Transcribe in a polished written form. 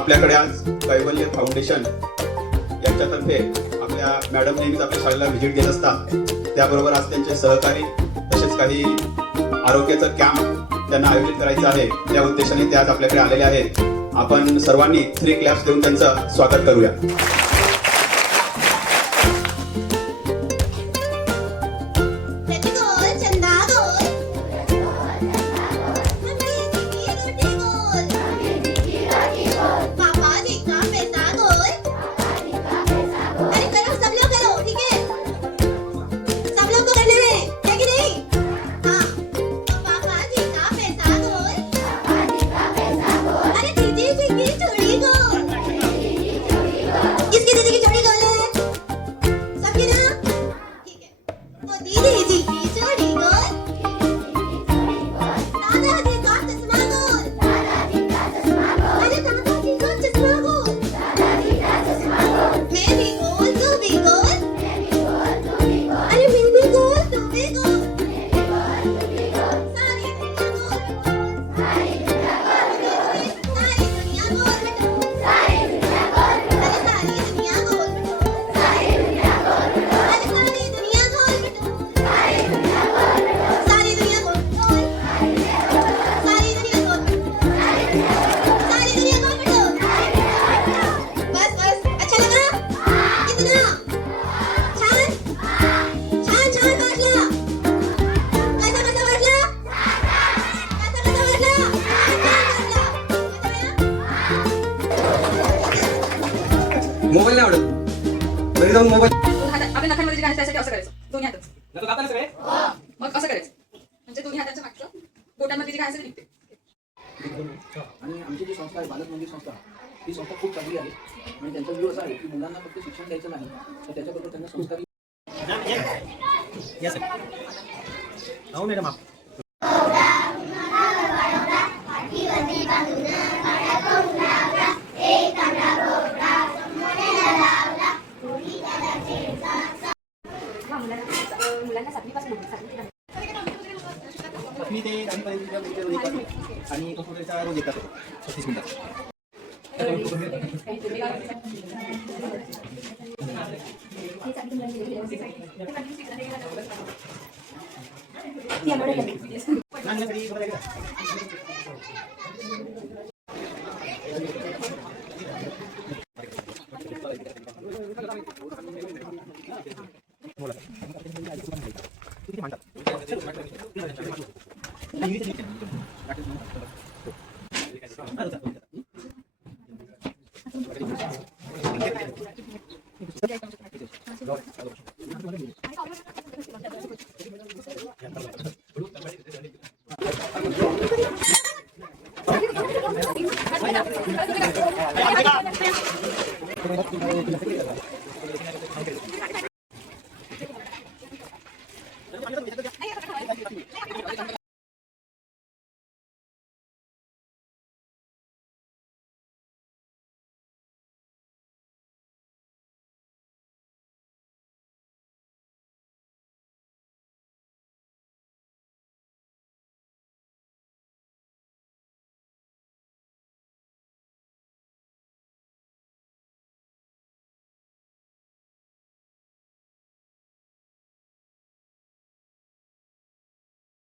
आपल्याकडे आज कैवल्य फाउंडेशन यांच्यातर्फे आपल्या मॅडम नेहमीच आपल्या शाळेला व्हिजिट देत असतात. त्याबरोबर आज त्यांचे सहकारी तसेच काही आरोग्याचं कॅम्प त्यांना आयोजित करायचं आहे. त्या उद्देशाने ते आज आपल्याकडे आलेले आहेत. आपण सर्वांनी 3 क्लॅप्स देऊन त्यांचं स्वागत करूया. मोबाईल नाही आवडत. घरी जाऊन मोबाईल आपल्या नखांमध्ये काय त्यासाठी असं करायचं दोन्ही हातात. मग असं करायचं म्हणजे दोन्ही हातांच्या मागचं बोटांमध्ये जे काय असेल निघते. आणि आमची जी संस्था आहे बालक मंदिर संस्था ही संस्था खूप चांगली आहे. आणि त्यांचा व्ह्यू असा आहे की मुलांना फक्त शिक्षण द्यायचं नाही तर त्याच्याबरोबर त्यांना संस्कारी मॅडम मी ते आणि कॉम्प्युटरचा रोज येतात 35 मिनिटात.